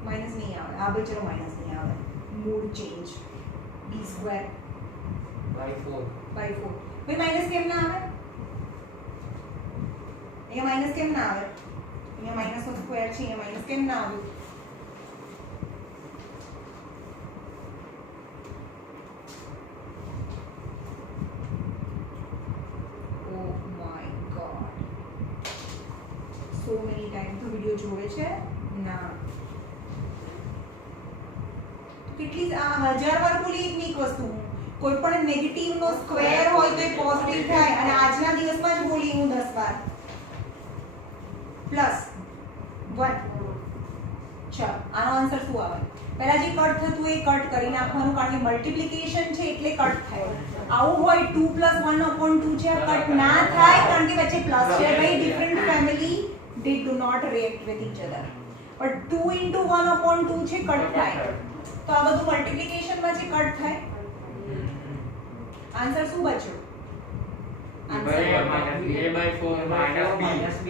માઇનસ નહીં આવે, આ ભાઈ ચલો માઇનસ નહીં આવે. Mood change b square by 4 by 4. ભાઈ માઇનસ કેમ ના આવે? અહીંયા માઇનસ કેમ ના આવે? અહીંયા માઇનસ નો સ્ક્વેર છે, અહીંયા માઇનસ કેમ ના આવ્યું? Oh my god. So many times તો વિડિયો જોવે છે ના, કેટલી આ 1000 વાર બોલી એક વસ્તુ. કોઈ પણ નેગેટિવ નો સ્ક્વેર હોય તો એ પોઝિટિવ થાય, અને આજના દિવસમાં જ બોલી હું 10 વાર. પ્લસ 1. ચાલો આનો આન્સર શું આવે? પહેલા જે કટ થતું એ કટ કરી નાખવાનું, કારણ કે મલ્ટીપ્લિકેશન છે એટલે કટ થાય. આવું હોય 2 + 1/2 છે, કટ ના થાય કારણ કે વચ્ચે પ્લસ છે. ભાઈ different family they do not react with each other, but 2 * 1/2 છે, કટ થાય. તો આ બધું મલ્ટીપ્લિકેશન માં છે, કટ થાય. આન્સર શું બચ્યો? આન્સર a/4 minus b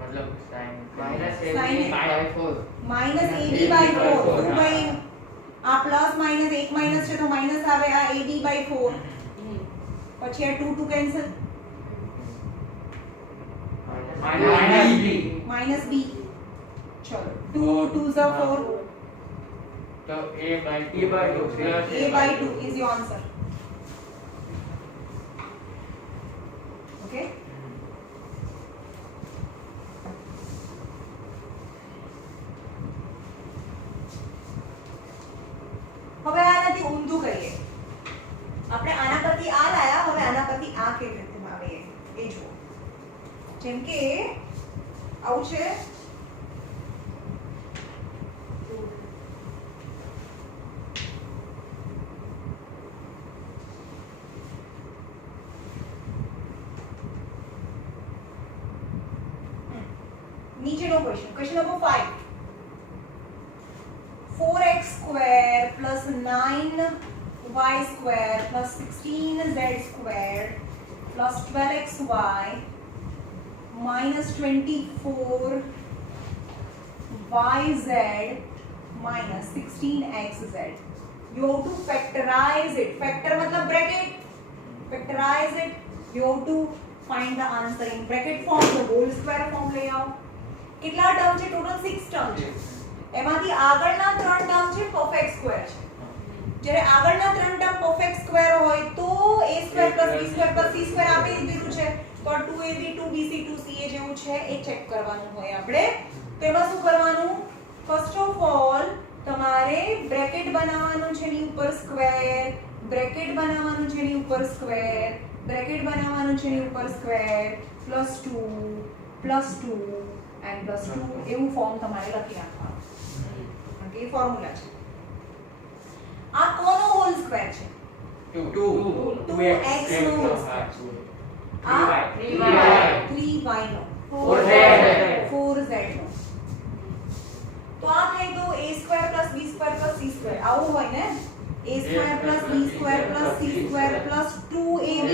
मतलब sin minus Sin ab/4 minus ab/4. શું ભાઈ આ પ્લસ માઈનસ એક માઈનસ છે તો માઈનસ આવે, આ ab/4. પછી આ 2 cancel, minus b minus b. ચલો 2 2 ઝા 4, तो a by A by 2 plus a by 2 is your answer. Okay. હવે આનાથી ઊંધું કરીએ. આપણે આના પરથી આ લાયા, હવે આના પરથી આ કેવી રીતે આવે એ જુઓ. જેમ કે આવું છે, નીચેનો question number 5. 4x square plus 9y square plus 16z square plus 12xy minus 24yz minus 16xz. You have to factorize it. Factor मतलब bracket. Factorize it. You have to find the answer in bracket form, the whole square form ले आओ. કેટલા term છે? Total 6 term છે. એમાંથી આગળના 3 term છે perfect square છે. જ્યારે આગળના 3 ટર્મ પરફેક્ટ સ્ક્વેર હોય તો a square + b square + c square આપી દીધું છે. તો 2ab 2bc 2ca જેવું છે એ ચેક કરવાનું હોય આપણે. તો એમાં શું કરવાનું? ફર્સ્ટ ઓફ ઓલ તમારે બ્રેકેટ બનાવવાનું છે એની ઉપર સ્ક્વેર, બ્રેકેટ બનાવવાનું છે એની ઉપર સ્ક્વેર, બ્રેકેટ બનાવવાનું છે એની ઉપર સ્ક્વેર, +2 +2 and +2 એવું ફોર્મ તમારે લખી નાખવાનું. ઓકે, એ ફોર્મ્યુલા છે. આ કોનો હોલ સ્ક્વેર છે? 2 2x નો હોલ સ્ક્વેર. આ 3y નો 4z નો. તો આ થઈ ગયું a square + b square + c square. આવું હોય ને, a square + b square + c square + 2ab.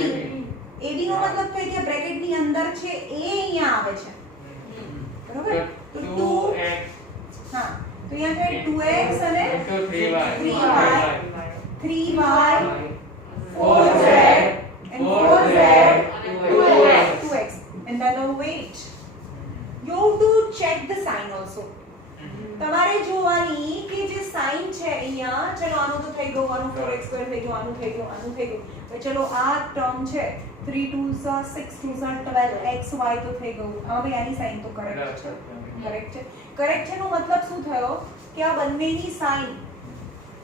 ab નો મતલબ થાય કે બ્રેકેટ ની અંદર છે એ અહીંયા આવે છે. બરોબર? તો 2x હા, તો અહીંયા થાય 2x અને 3y 3y 4z and 4z 2x. And then wait, you have to check the sign also. તમારે જોવાની કે જે સાઇન છે અહીંયા, ચલો આનો તો થઈ ગયો, આનો 4x² થઈ ગયો, આનું થઈ ગયું, આનું થઈ ગયું. હવે ચલો આ ટર્મ છે 3 2 6 2 12xy તો થઈ ગયું. હવે આની સાઇન તો કરેક્ટ છે. કરેક્ટ છે. કરેક્ટ છે નો મતલબ શું થયો કે આ બંનેની સાઇન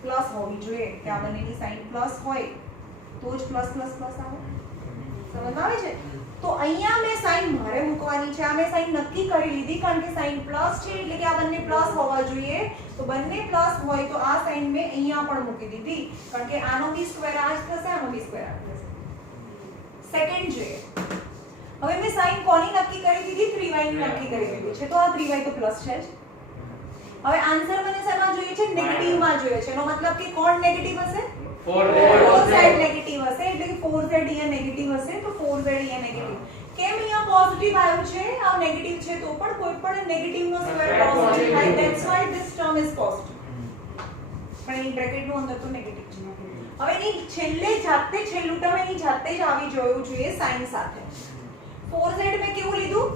પ્લસ હોવી જોઈએ. કે આ બંનેની સાઇન પ્લસ હોય તો જ પ્લસ પ્લસ પ્લસ આવે. સમજમાં આવે છે? તો અહીંયા મેં સાઇન મારે મૂકવાની છે. આ મેં સાઇન નક્કી કરી લીધી કારણ કે સાઇન પ્લસ છે એટલે કે આ બંને પ્લસ હોવા જોઈએ. તો બંને પ્લસ હોય તો આ સાઇન મેં અહીંયા પણ મૂકી દીધી કારણ કે આનો b સ્ક્વેર આ જ થશે, આનો b સ્ક્વેર આ થશે. સેકન્ડ જોઈએ. હવે મેં સાઇન કોની નક્કી કરી દીધી? 3y ની નક્કી કરી દીધી છે. તો આ 3y તો પ્લસ છે જ. હવે આન્સર મને શેમાં જોઈએ છે? નેગેટિવ માં જોઈએ છે. એનો મતલબ કે કોણ નેગેટિવ હશે? 4z નેગેટિવ હશે એટલે કે 4z અહીંયા નેગેટિવ હશે. તો 4z અહીંયા નેગેટિવ. કેમ અહીંયા પોઝિટિવ આવ્યું છે? આ નેગેટિવ છે તો પણ કોઈ પણ નેગેટિવ નો સ્ક્વેર પોઝિટિવ થાય. That's why this term is positive. પણ એની બ્રેકેટ નો અંદર તો નેગેટિવ છે. હવે એની છેલ્લું ટર્મ એની જાતે જ આવી જોયું જોઈએ સાઇન સાથે. 4z મેં કેવું લીધું?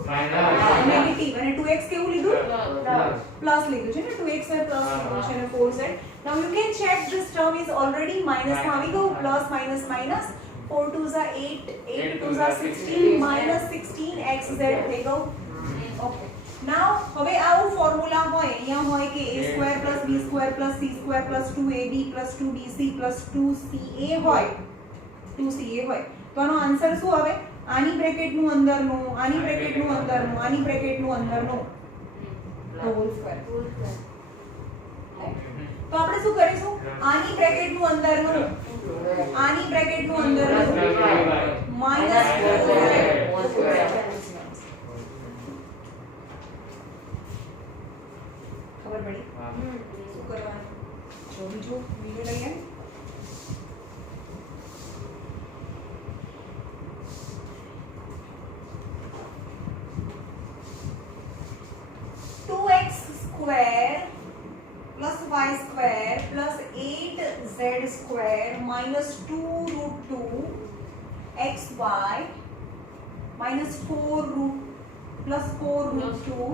નેગેટિવ. અને 2x કેવું લીધું? પ્લસ લીધું છે ને. 2x ને પ્લસ લીધું છે અને 4z. Now you can check this term is already minus માં આવી ગયું. Plus minus minus 4 2s are 8 8 2s are 16 minus 16xz થઈ ગયું. ઓકે. નાઉ હવે આવું ફોર્મ્યુલા હોય અહીંયા હોય કે a square + b square + c square + 2ab + 2bc + 2ca હોય. 2ca હોય. તો આનો આન્સર શું આવે? આની બ્રેકેટનું અંદરનું, આની બ્રેકેટનું અંદરનું, આની બ્રેકેટનું અંદરનું હોલ સ્ક્વેર. તો આપણે શું કરીશું? આની બ્રેકેટનું અંદરનું, આની બ્રેકેટનું અંદરનું માઈનસ 4z. ખબર પડી શું કરવાનું? જો બીજો વિડિયો લઈએ. square plus y square plus 8z square minus 2√2 xy minus 4 plus 4√2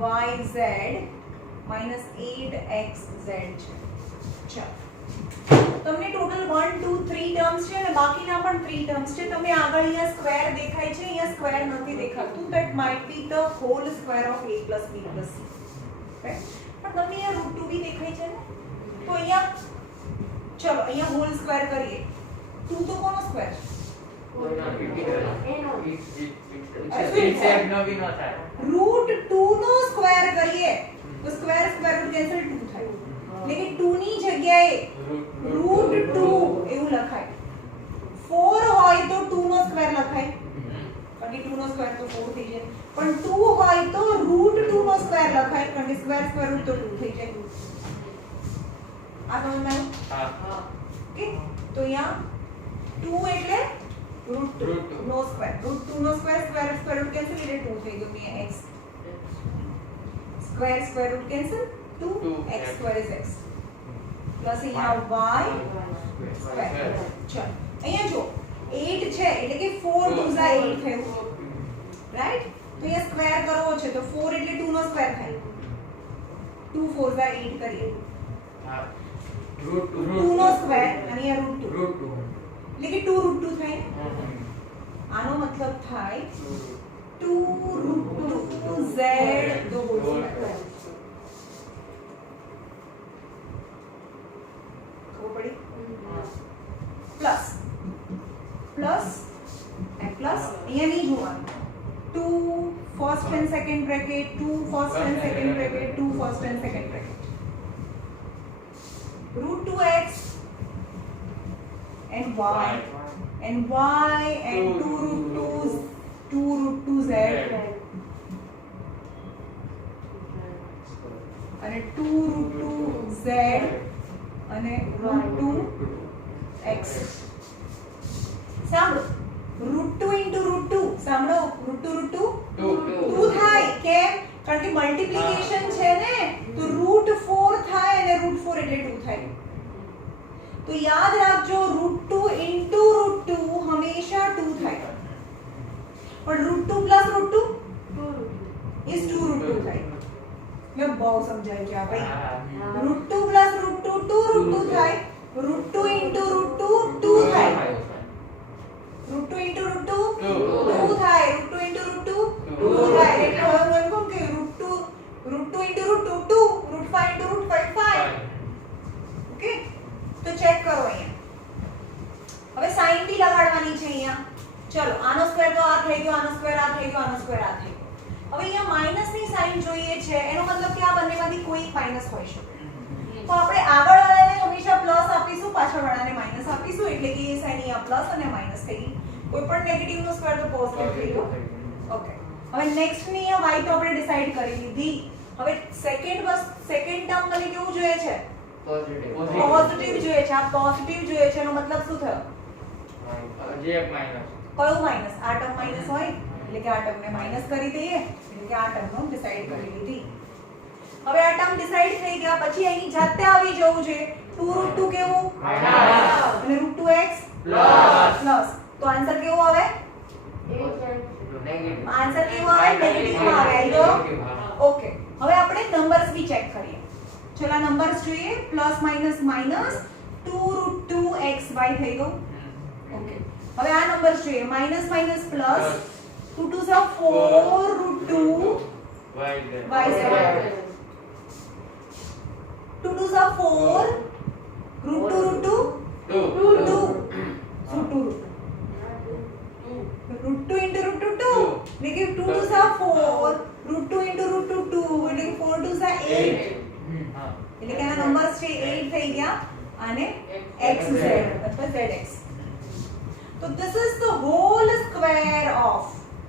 yz minus 8xz છે. ચાલો તમને ટોટલ 1 2 3 ટર્મ્સ છે અને બાકીના પણ 3 ટર્મ્સ છે. તમે આગળ અહીંયા સ્ક્વેર દેખાય છે, અહીંયા સ્ક્વેર નથી દેખાતું. That might be the whole square of a plus b plus c. Right? પણ તમને અહીંયા √2 બી દેખાય છે ને, તો અહીંયા ચલો અહીંયા હોલ સ્ક્વેર કરીએ. 2 તો કોનો સ્ક્વેર છે? √2 નો સ્ક્વેર કરીએ તો સ્ક્વેર સ્ક્વેર રૂટ કેન્સલ 2 થાય. એટલે કે 2 ની જગ્યાએ √2 એવું લખાય. 4 હોય તો 2 નો સ્ક્વેર લખાય, કારણ કે 2 નો સ્ક્વેર તો 4 થઈ જાય. પણ 2 હોય તો √2 નો સ્ક્વેર લખાય, કારણ કે સ્ક્વેર સ્ક્વેર રૂટ તો 2 થઈ જાય. આ સમજમાં આવ્યું? ઓકે, તો અહીંયા 2 એટલે √2 નો સ્ક્વેર. √2 નો square square square root cancel એટલે 2 થઈ ગયું. અહીંયા x square square root cancel 2 x square is x plus અહીંયા y સ્ક્વેર. ચલો અહીંયા જો 8 છે એટલે કે 4 2 8 થયું. રાઈટ? તો અહીંયા સ્ક્વેર કરવો છે તો 4 એટલે 2 નો સ્ક્વેર થાય. 2 4 8 કરીએ. √2 નો સ્ક્વેર અને અહીંયા √2 એટલે કે 2 √2 થાય. આનો મતલબ થાય 2 √2 z ધ હોલ સ્ક્વેર. ખબર પડી? પ્લસ પ્લસ અને પ્લસ અહીંયા નહીં જોવાનું. 2 first and second bracket, 2 first and second bracket, 2 first and second bracket. √2x and y and and 2 √2z અને 2 √2z અને √2x. સાંભળો, √2 into √2 સાંભળો, √2 2 થાય. કેમ? કારણ કે મલ્ટીપ્લિકેશન છે ને, તો √4 થાય અને √4 એટલે 2 થાય. તો યાદ રાખજો √2 into √2 હંમેશા 2 થાય. પણ √2 plus √2 is 2 √2 થાય. મેં બહુ સમજાવ્યું છે આ ભાઈ. √2 plus √2 2 √2 થાય. √2 into √2 2 થાય. √2 into √2 2 થાય. √2 into √2 2 થાય. એટલે હવે હું કહું કે √2 into √2 2, √5 into √5 5. ઓકે, તો ચેક કરો અહીંયા. હવે સાઈન બી લગાડવાની છે અહીંયા. ચલો આનો સ્ક્વેર તો આ થઈ ગયો, આનો સ્ક્વેર આ થઈ ગયો, આનો સ્ક્વેર આ થઈ ગયો. હવે અહીંયા માઈનસ ની સાઈન જોઈએ છે, એનો મતલબ કે આ બંનેમાંથી કોઈ માઈનસ હોઈ શકે. તો આપણે આગળ વાળાને હંમેશા પ્લસ આપીશું, પાછળ વાળાને માઈનસ આપીશું, એટલે કે એ સાઈન અહીંયા પ્લસ અને માઈનસ થઈ ગઈ. કોઈ પણ નેગેટિવ નો સ્ક્વેર તો પોઝિટિવ થઈ ગયો. ઓકે, હવે નેક્સ્ટ ની આ y તો આપણે ડિસાઈડ કરી લીધી. હવે સેકન્ડ ટર્મ મને કેવું જોઈએ છે? પોઝિટિવ જોઈએ છે. આ પોઝિટિવ જોઈએ છે એનો મતલબ શું થયો? કયું માઈનસ? આ ટર્મ માઈનસ હોય એટલે કે આ ટર્મને માઈનસ કરી દઈએ, એટલે કે આ ટર્મનો ડિસાઈડ કરી લીધી. હવે આ ટર્મ ડિસાઈડ થઈ ગયા પછી અહીં જાતે આવી જવું જોઈએ. 2 √2 કેવું? અને √2x પ્લસ. તો આન્સર કેવો આવે? આન્સર કેવો આવે? નેગેટિવ માં આવે. આયો? ઓકે, હવે આપણે નંબર્સ બી ચેક કરીએ. ચલો આ નંબર્સ જોઈએ. પ્લસ માઈનસ માઈનસ 2 √2xy થઈ ગયું. ઓકે, હવે આ નંબર્સ જોઈએ. માઈનસ માઈનસ પ્લસ 2 2 4 √2 2 2 4 √2 2 √2 into √2 2, એટલે 2 2 4 √2 into √2 2 એટલે 4 2 8. એટલે કે આ નંબર્સ છે 8 થઈ ગયા અને xz અથવા zx. તો this is the whole square of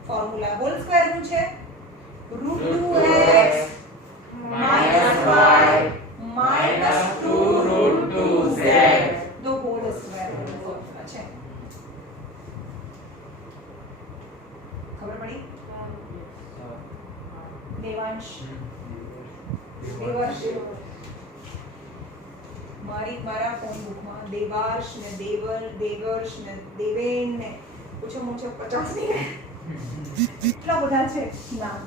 formula. whole square શું છે? √2x minus y minus 2 √2z the whole square formula છે. ખબર પડી? દેવાંશ મારા ફોન બુકમાં દેવાર્શ ને દેવર્ષ ને દેવેન ને ઓછામાં ઓછા 50 ની એટલા બધા છે નામ.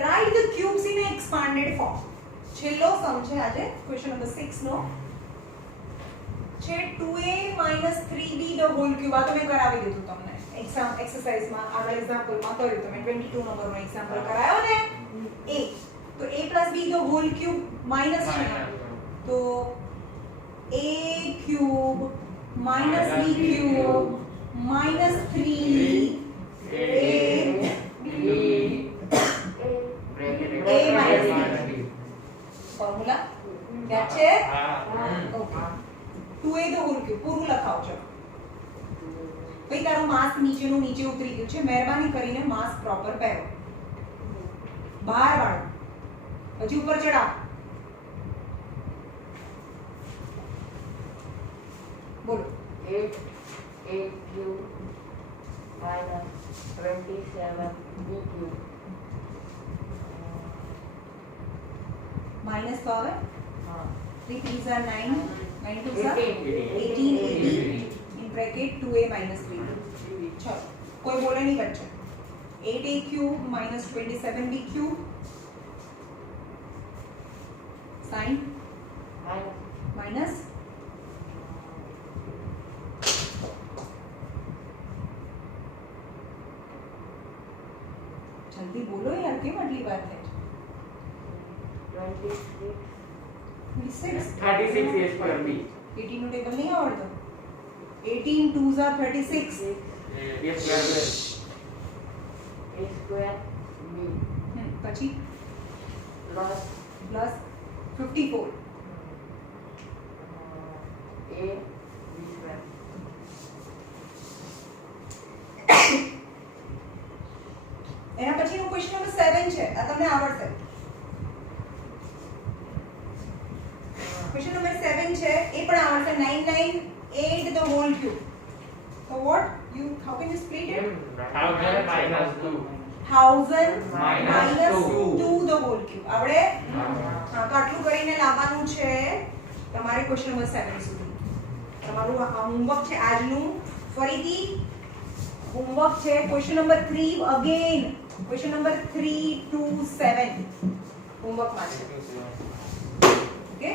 Write the cubes in an expanded form. છેલ્લો સમ છે આજે ક્વેશ્ચન નંબર 6 નો છે 2a 3b the whole cube. આ તો મેં કરાવી દીધું તમને એક્સરસાઇઝમાં, આગળ એક્ઝામ્પલમાં કર્યું તમે 22 નંબરનો એક્ઝામ્પલ કરાયો ને a. તો a + b the whole cube minus છે તો a cube minus b cube minus 3a formula યાદ છે? Okay 2a the whole cube પૂરું લખાવો છો. ભાઈ તારો માસ નીચેનું નીચે ઉતરી ગયું છે, મહેરબાની કરીને માસ પ્રોપર પહેરો, બહાર વાળો, પછી ઉપર ચડાવ. બોલો 8a cube minus 27b cube minus તો આવે हाँ 3 3s are 9 9 2s are 18 in bracket 2a minus 3. चलो कोई बोले नहीं बच्चे. 8a cube minus 27b cube sin minus minus जल्दी बोलो यार, क्यों अगली बात है 26 26 36 a square b 18 નો ટેબલ નહીં આવડતો. 18 2s are 36. a square a square b પછી plus plus 54 a b square એના પછીનું ક્વેશ્ચન નંબર 7 છે, આ તમને આવડશે. ક્વેશ્ચન નંબર 7 છે, એ પણ આવડશે. 998 the whole cube. So what you how can you split it? 1000 minus 2 1000 Minus minus two. 2 the whole cube. આવડે? હા, તો આટલું કરીને લાવવાનું છે તમારે ક્વેશ્ચન નંબર 7 સુધી. તમારું આ હોમવર્ક છે આજનું. ફરીથી હોમવર્ક છે question number 3 again. Question number 3 to 7 હોમવર્કમાં છે. ઓકે.